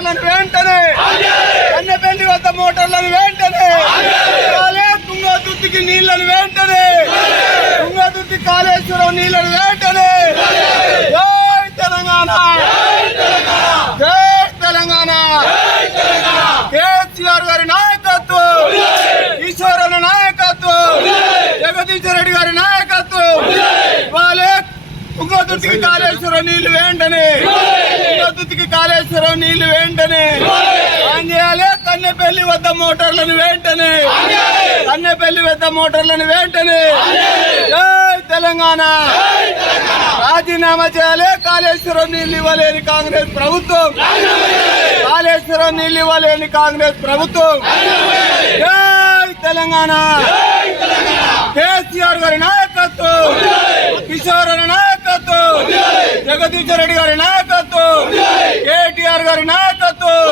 మోటార్లను వెంటనే! కన్నెపల్లి వద్ద మోటార్లను వెంటనే! తుంగతుర్తికి నీళ్ళను వెంటనే! తుంగతుర్తి కాళేశ్వరం నీళ్ళను వెంటనే! జై తెలంగాణ! జై తెలంగాణ! కేసీఆర్ గారి నాయకత్వం! ఈశ్వరుల నాయకత్వం! జగదీశ్వర రెడ్డి గారి నాయకత్వం! వాళ్ళే తుంగతుర్తికి కాళేశ్వరం నీళ్ళు వెంటనే! తుంగతుర్తికి కాళేశ్వరం నీళ్ళు వెంటనే ఆన్ చేయాలి కన్నెపల్లి వద్ద మోటార్లను వెంటనే కన్నెపల్లి వద్ద మోటార్లను వెంటనే తెలంగాణ. రాజీనామా చేయాలి కాళేశ్వరం నీళ్ళు ఇవ్వలేని కాంగ్రెస్ ప్రభుత్వం. కాళేశ్వరం నీళ్ళు ఇవ్వలేని కాంగ్రెస్ ప్రభుత్వం. తెలంగాణ. కేసీఆర్ గారి నాయకత్వం. కిషోర్ గారి నాయకత్వం. జగదీశ్వర రెడ్డి గారి నాయకత్వం. గారి నాయకత్వం.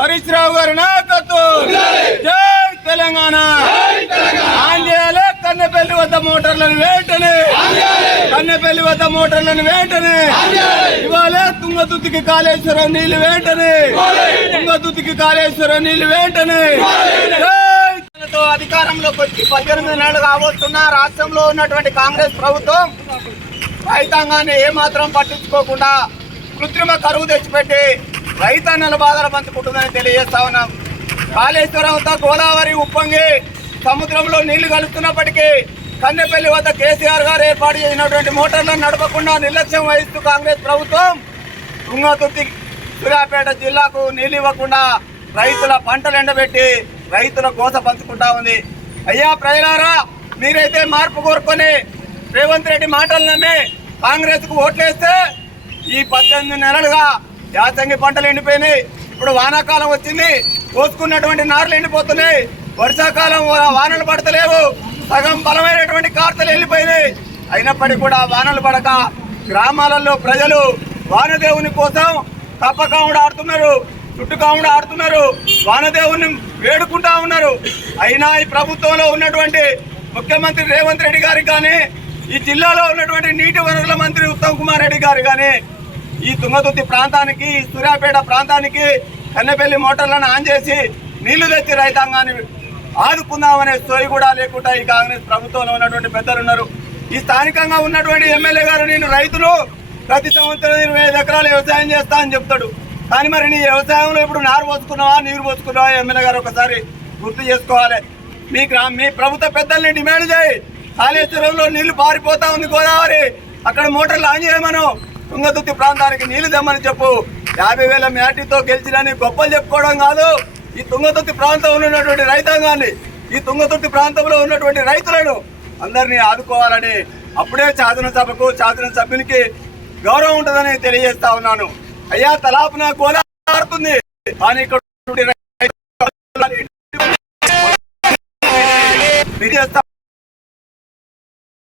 హరీష్ రావు గారి నాయకత్వం. జై తెలంగాణ. ఆన్ చేయాలి కన్నెపల్లి వద్ద మోటార్లను వెంటనే కన్నెపల్లి వద్ద మోటార్లను వెంటనే ఇవాళ తుంగతుర్తికి కాళేశ్వరం నీళ్ళు వెంటనే తుంగతుర్తికి కాళేశ్వరం నీళ్ళు వెంటనే అధికారంలోకి వచ్చి పద్దెనిమిది నెలలు కాబోతున్న రాష్ట్రంలో ఉన్నటువంటి కాంగ్రెస్ ప్రభుత్వం రైతాంగాన్ని ఏమాత్రం పట్టించుకోకుండా కృత్రిమ కరువు తెచ్చిపెట్టి రైతన్నల బాధలు పంచుకుంటుందని తెలియజేస్తా ఉన్నాం. వద్ద గోదావరి ఉప్పొంగి సముద్రంలో నీళ్ళు కలుస్తున్నప్పటికీ కన్నెపల్లి వద్ద కేసీఆర్ గారు ఏర్పాటు చేసినటువంటి మోటార్లను నడపకుండా నిర్లక్ష్యం వహిస్తూ కాంగ్రెస్ ప్రభుత్వం తుంగతుర్తి సూర్యాపేట జిల్లాకు నీళ్ళు ఇవ్వకుండా రైతుల పంటలు ఎండబెట్టి రైతుల కోస పంచుకుంటా ఉంది. అయ్యా ప్రజలారా మీరైతే మార్పు కోరుకొని రేవంత్ రెడ్డి మాటలు నమ్మి కాంగ్రెస్కు ఓట్లేస్తే ఈ పద్దెనిమిది నెలలుగా యాసంగి పంటలు ఎండిపోయినాయి. ఇప్పుడు వానాకాలం వచ్చింది. కోసుకున్నటువంటి నారులు ఎండిపోతున్నాయి. వర్షాకాలం వానలు పడతలేవు. సగం బలమైనటువంటి కార్తలు వెళ్ళిపోయినాయి. అయినప్పటికీ కూడా వానలు పడక గ్రామాలలో ప్రజలు వానదేవుని కోసం తప్పకాముడు ఆడుతున్నారు చుట్టుకాముడు ఆడుతున్నారు. వానదేవుని వేడుకుంటా ఉన్నారు. అయినా ఈ ప్రభుత్వంలో ఉన్నటువంటి ముఖ్యమంత్రి రేవంత్ రెడ్డి గారికి కానీ ఈ జిల్లాలో ఉన్నటువంటి నీటి వనరుల మంత్రి ఉత్తమ్ కుమార్ రెడ్డి గారు కానీ ఈ తుంగతుర్తి ప్రాంతానికి ఈ సూర్యాపేట ప్రాంతానికి కన్నెపల్లి మోటార్లను ఆన్ చేసి నీళ్ళు తెచ్చి రైతాంగాన్ని ఆదుకుందామనే సోయి కూడా లేకుండా ఈ కాంగ్రెస్ ప్రభుత్వంలో ఉన్నటువంటి పెద్దలు ఉన్నారు ఈ స్థానికంగా ఉన్నటువంటి ఎమ్మెల్యే గారు నేను రైతులు ప్రతి సంవత్సరం ఇరవై ఐదు ఎకరాలు వ్యవసాయం చేస్తా అని చెప్తాడు. కానీ మరి నీ వ్యవసాయంలో ఇప్పుడు నారు పోసుకున్నావా నీరు పోసుకున్నావా? ఎమ్మెల్యే గారు ఒకసారి గుర్తు చేసుకోవాలి. మీ మీ ప్రభుత్వ పెద్దల్ని డిమాండ్ చేయి. కాళేశ్వరంలో నీళ్ళు పారిపోతా ఉంది గోదావరి. అక్కడ మోటార్లు ఆన్ చేయమను. తుంగతుర్తి ప్రాంతానికి నీళ్ళు తెమ్మని చెప్పు. యాభై వేల మ్యాటితో గెలిచినని గొప్పలు చెప్పుకోవడం కాదు. ఈ తుంగతుర్తి ప్రాంతంలో ఉన్నటువంటి రైతాంగాన్ని ఈ తుంగతుర్తి ప్రాంతంలో ఉన్నటువంటి రైతులను అందరినీ ఆదుకోవాలని అప్పుడే శాసనసభకు శాసనసభ్యునికి గౌరవం ఉంటుందని తెలియజేస్తా ఉన్నాను. అయ్యా తలాపున గోదావరి కానీ ఇక్కడ